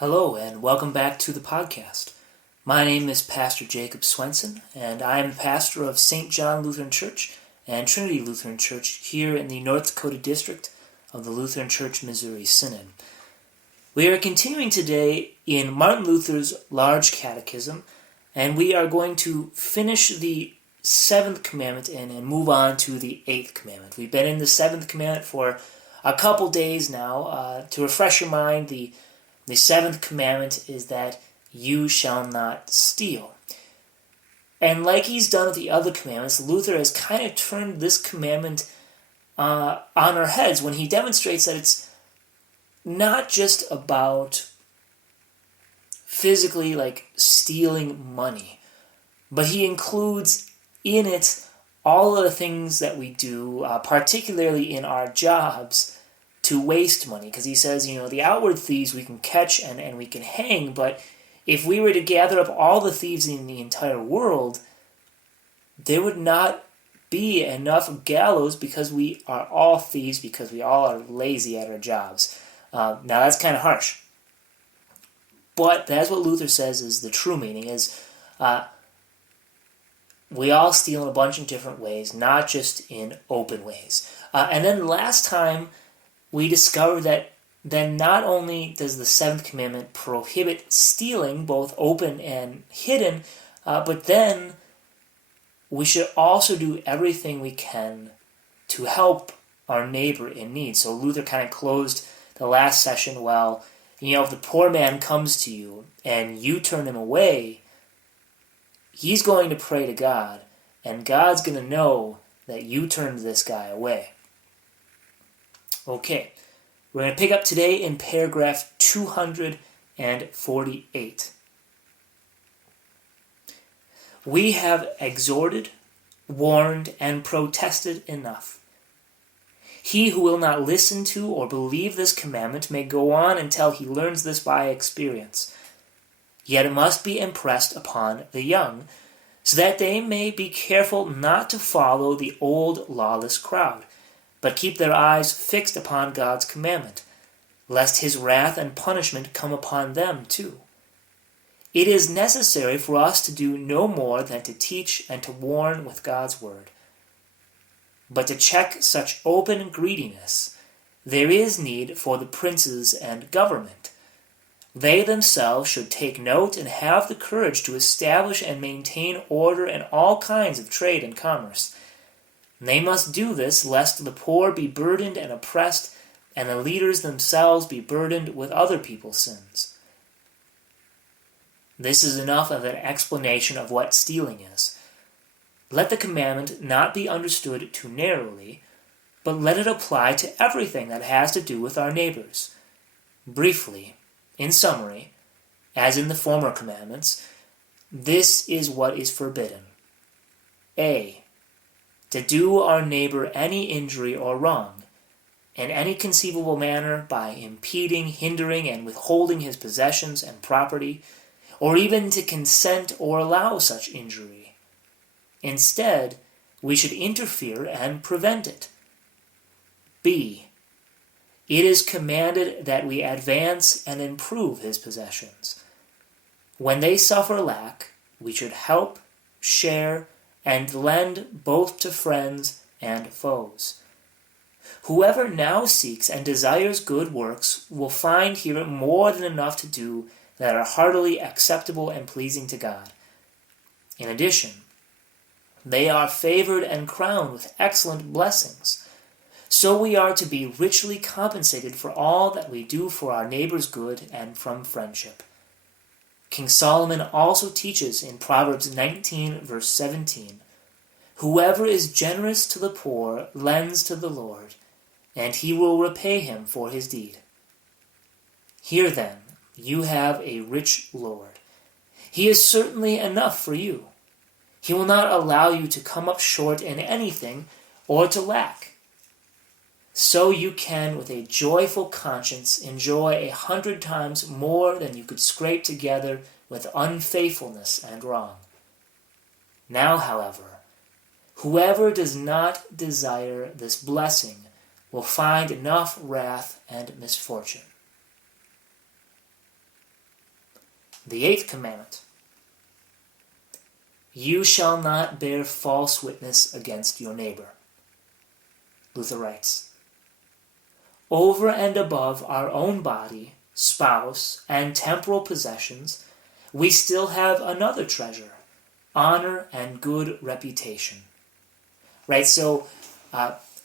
Hello and welcome back to the podcast. My name is Pastor Jacob Swenson and I am the pastor of St. John Lutheran Church and Trinity Lutheran Church here in the North Dakota district of the Lutheran Church Missouri Synod. We are continuing today in Martin Luther's Large Catechism, and we are going to finish the seventh commandment and move on to the eighth commandment. We've been in the seventh commandment for a couple days now. To refresh your mind, the seventh commandment is that you shall not steal. And like he's done with the other commandments, Luther has kind of turned this commandment on our heads when he demonstrates that it's not just about physically stealing money, but he includes in it all of the things that we do, particularly in our jobs, to waste money. Because he says, the outward thieves we can catch and we can hang, but if we were to gather up all the thieves in the entire world, there would not be enough gallows because we are all thieves, because we all are lazy at our jobs. Now that's kind of harsh. But that's what Luther says is the true meaning, is we all steal in a bunch of different ways, not just in open ways. And then last time, we discovered that then not only does the seventh commandment prohibit stealing, both open and hidden, but then we should also do everything we can to help our neighbor in need. So Luther kind of closed the last session, if the poor man comes to you and you turn him away, he's going to pray to God, and God's going to know that you turned this guy away. Okay, we're going to pick up today in paragraph 248. We have exhorted, warned, and protested enough. He who will not listen to or believe this commandment may go on until he learns this by experience. Yet it must be impressed upon the young, so that they may be careful not to follow the old lawless crowd, but keep their eyes fixed upon God's commandment, lest his wrath and punishment come upon them too. It is necessary for us to do no more than to teach and to warn with God's word. But to check such open greediness, there is need for the princes and government. They themselves should take note and have the courage to establish and maintain order in all kinds of trade and commerce. They must do this lest the poor be burdened and oppressed, and the leaders themselves be burdened with other people's sins. This is enough of an explanation of what stealing is. Let the commandment not be understood too narrowly, but let it apply to everything that has to do with our neighbors. Briefly, in summary, as in the former commandments, this is what is forbidden. A. To do our neighbor any injury or wrong, in any conceivable manner, by impeding, hindering, and withholding his possessions and property, or even to consent or allow such injury. Instead, we should interfere and prevent it. B. It is commanded that we advance and improve his possessions. When they suffer lack, we should help, share, and lend both to friends and foes. Whoever now seeks and desires good works will find here more than enough to do that are heartily acceptable and pleasing to God. In addition, they are favored and crowned with excellent blessings. So we are to be richly compensated for all that we do for our neighbor's good and from friendship. King Solomon also teaches in Proverbs 19, verse 17, "Whoever is generous to the poor lends to the Lord, and he will repay him for his deed." Here then, you have a rich Lord. He is certainly enough for you. He will not allow you to come up short in anything or to lack. So you can, with a joyful conscience, enjoy 100 times more than you could scrape together with unfaithfulness and wrong. Now, however, whoever does not desire this blessing will find enough wrath and misfortune. The eighth commandment. You shall not bear false witness against your neighbor. Luther writes, over and above our own body, spouse, and temporal possessions, we still have another treasure, honor and good reputation. Right, so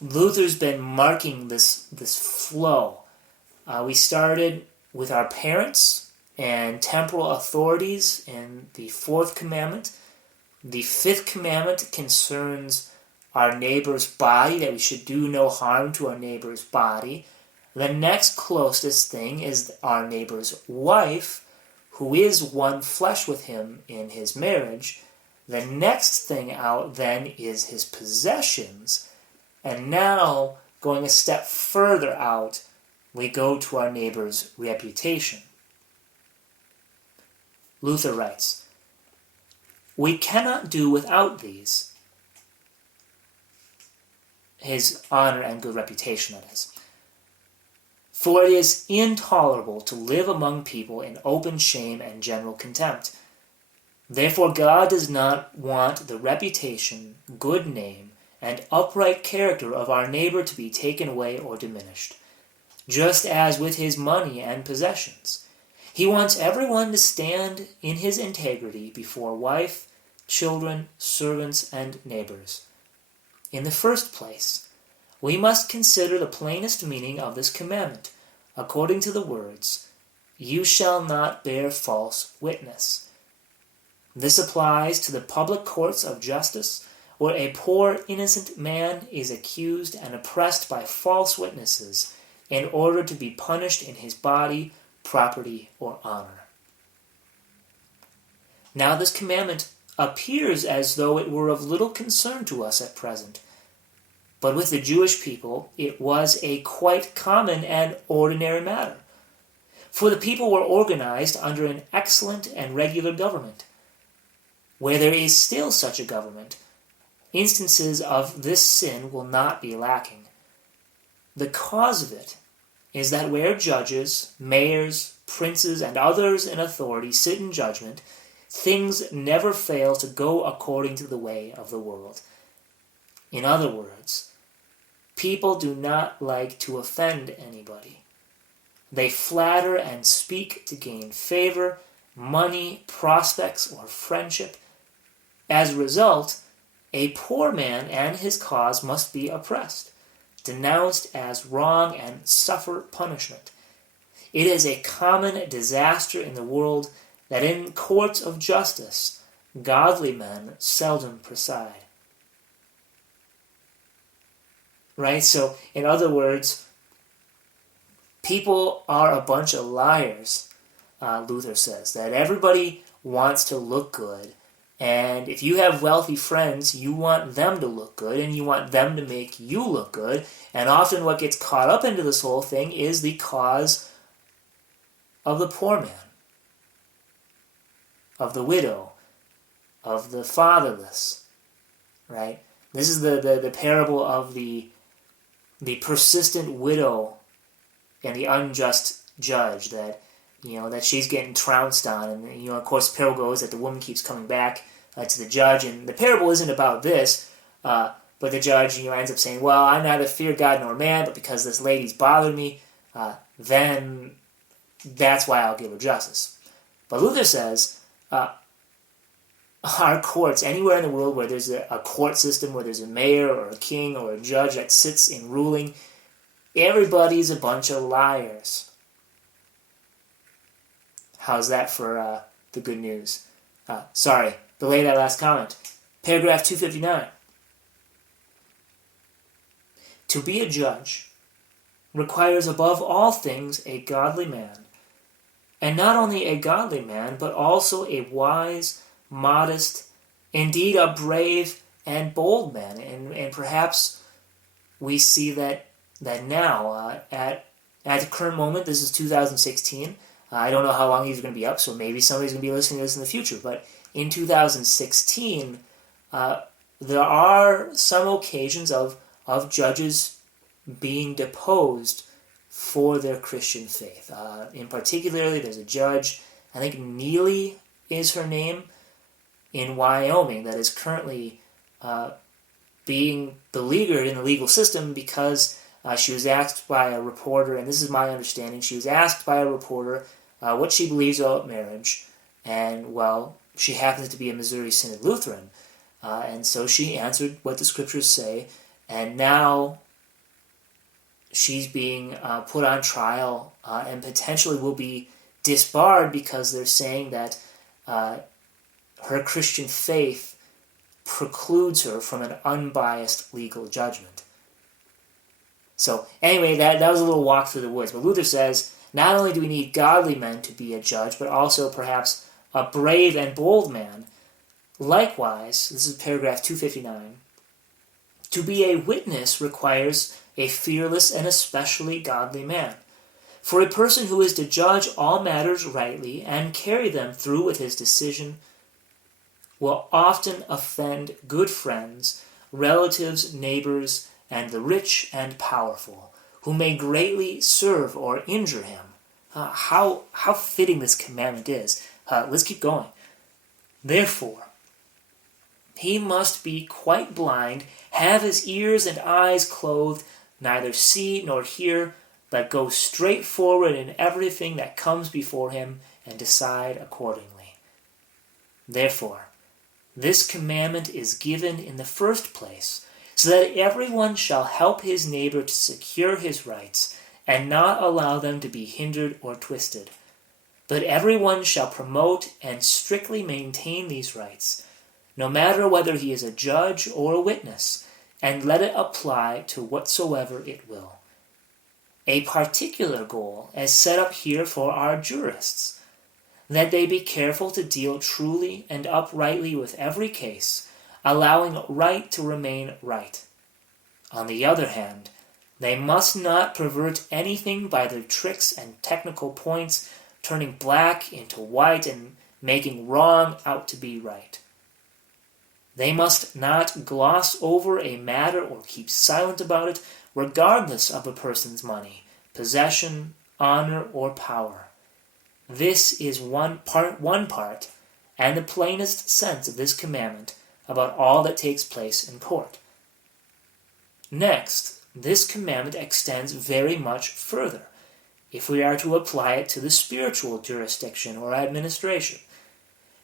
Luther's been marking this flow. We started with our parents and temporal authorities in the fourth commandment. The fifth commandment concerns our neighbor's body, that we should do no harm to our neighbor's body. The next closest thing is our neighbor's wife, who is one flesh with him in his marriage. The next thing out then is his possessions. And now, going a step further out, we go to our neighbor's reputation. Luther writes, we cannot do without these. His honor and good reputation, that is. For it is intolerable to live among people in open shame and general contempt. Therefore God does not want the reputation, good name, and upright character of our neighbor to be taken away or diminished, just as with his money and possessions. He wants everyone to stand in his integrity before wife, children, servants, and neighbors. In the first place, we must consider the plainest meaning of this commandment, according to the words, you shall not bear false witness. This applies to the public courts of justice, where a poor innocent man is accused and oppressed by false witnesses in order to be punished in his body, property, or honor. Now this commandment appears as though it were of little concern to us at present, but with the Jewish people it was a quite common and ordinary matter. For the people were organized under an excellent and regular government. Where there is still such a government, instances of this sin will not be lacking. The cause of it is that where judges, mayors, princes, and others in authority sit in judgment, things never fail to go according to the way of the world. In other words, people do not like to offend anybody. They flatter and speak to gain favor, money, prospects, or friendship. As a result, a poor man and his cause must be oppressed, denounced as wrong, and suffer punishment. It is a common disaster in the world that in courts of justice, godly men seldom preside. Right? So, in other words, people are a bunch of liars, Luther says, that everybody wants to look good. And if you have wealthy friends, you want them to look good, and you want them to make you look good. And often what gets caught up into this whole thing is the cause of the poor man, of the widow, of the fatherless, right? This is the parable of the persistent widow and the unjust judge, that that she's getting trounced on. And, of course, the parable goes that the woman keeps coming back to the judge. And the parable isn't about this, but the judge, ends up saying, well, I neither fear God nor man, but because this lady's bothered me, then that's why I'll give her justice. But Luther says, our courts, anywhere in the world where there's a court system, where there's a mayor or a king or a judge that sits in ruling, everybody's a bunch of liars. How's that for the good news? Belay that last comment. Paragraph 259. To be a judge requires above all things a godly man, and not only a godly man, but also a wise, modest, indeed a brave and bold man. And perhaps we see that now at the current moment. This is 2016. I don't know how long these are going to be up, so maybe somebody's going to be listening to this in the future. But in 2016, there are some occasions of judges being deposed for their Christian faith. In particular, there's a judge I think Neely is her name, in Wyoming, that is currently being beleaguered in the legal system because she was asked by a reporter, and this is my understanding, she was asked by a reporter what she believes about marriage, and, well, she happens to be a Missouri Synod Lutheran, and so she answered what the scriptures say, and now she's being put on trial and potentially will be disbarred because they're saying that her Christian faith precludes her from an unbiased legal judgment. So anyway, that was a little walk through the woods. But Luther says, not only do we need godly men to be a judge, but also perhaps a brave and bold man. Likewise, this is paragraph 259, to be a witness requires a fearless and especially godly man. For a person who is to judge all matters rightly and carry them through with his decision will often offend good friends, relatives, neighbors, and the rich and powerful, who may greatly serve or injure him. How fitting this commandment is. Let's keep going. Therefore, he must be quite blind, have his ears and eyes clothed, neither see nor hear, but go straight forward in everything that comes before him, and decide accordingly. Therefore, this commandment is given in the first place, so that everyone shall help his neighbor to secure his rights, and not allow them to be hindered or twisted. But everyone shall promote and strictly maintain these rights, no matter whether he is a judge or a witness, and let it apply to whatsoever it will. A particular goal is set up here for our jurists, that they be careful to deal truly and uprightly with every case, allowing right to remain right. On the other hand, they must not pervert anything by their tricks and technical points, turning black into white and making wrong out to be right. They must not gloss over a matter or keep silent about it, regardless of a person's money, possession, honor, or power. This is one part, and the plainest sense of this commandment about all that takes place in court. Next, this commandment extends very much further, if we are to apply it to the spiritual jurisdiction or administration.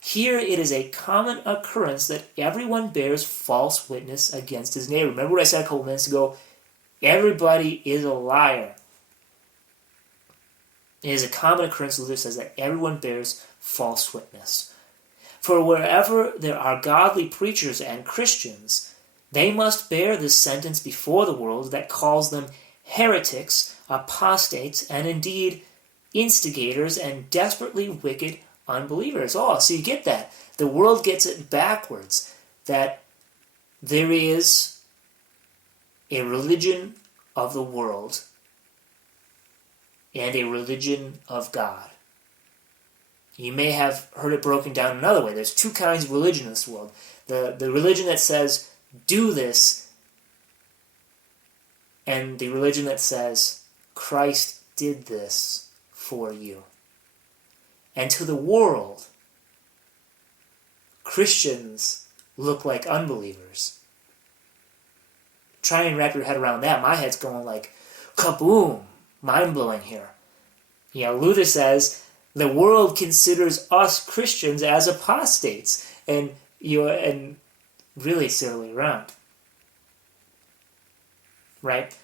Here it is a common occurrence that everyone bears false witness against his neighbor. Remember what I said a couple minutes ago? Everybody is a liar. It is a common occurrence, Luther says, that everyone bears false witness. For wherever there are godly preachers and Christians, they must bear this sentence before the world that calls them heretics, apostates, and indeed instigators and desperately wicked unbelievers. Oh, so you get that. The world gets it backwards, that there is a religion of the world and a religion of God. You may have heard it broken down another way. There's two kinds of religion in this world. The religion that says, do this, and the religion that says, Christ did this for you. And to the world, Christians look like unbelievers. Try and wrap your head around that. My head's going like, kaboom, mind-blowing here. Luther says, the world considers us Christians as apostates, and really it's the other way around. Right?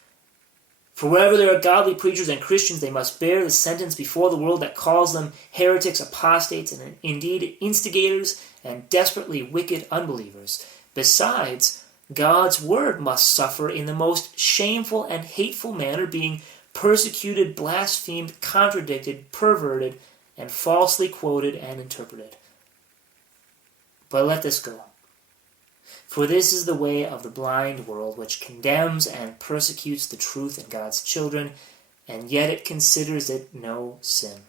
For wherever there are godly preachers and Christians, they must bear the sentence before the world that calls them heretics, apostates, and indeed instigators and desperately wicked unbelievers. Besides, God's word must suffer in the most shameful and hateful manner, being persecuted, blasphemed, contradicted, perverted, and falsely quoted and interpreted. But let this go. For this is the way of the blind world, which condemns and persecutes the truth in God's children, and yet it considers it no sin.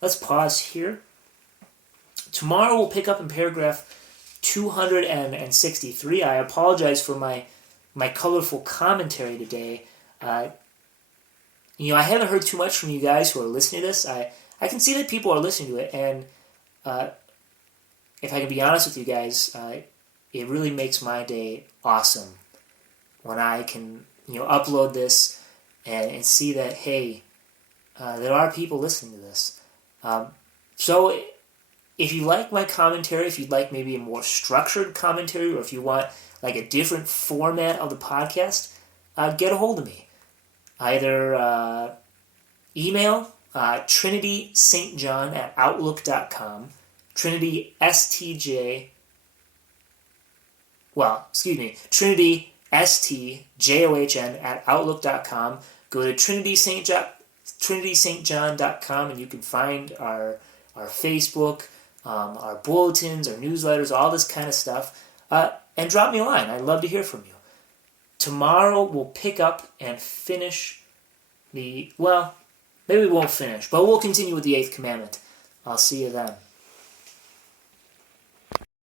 Let's pause here. Tomorrow we'll pick up in paragraph 263. I apologize for my colorful commentary today. I haven't heard too much from you guys who are listening to this. I can see that people are listening to it, and if I can be honest with you guys, it really makes my day awesome when I can, upload this and see that, hey, there are people listening to this. So if you like my commentary, if you'd like maybe a more structured commentary, or if you want like a different format of the podcast, get a hold of me. Either email trinitystjohn@outlook.com, trinitystjhn @outlook.com. Go to trinitystjohn.com and you can find our Facebook, our bulletins, our newsletters, all this kind of stuff. And drop me a line. I'd love to hear from you. Tomorrow we'll pick up and finish maybe we won't finish, but we'll continue with the eighth commandment. I'll see you then.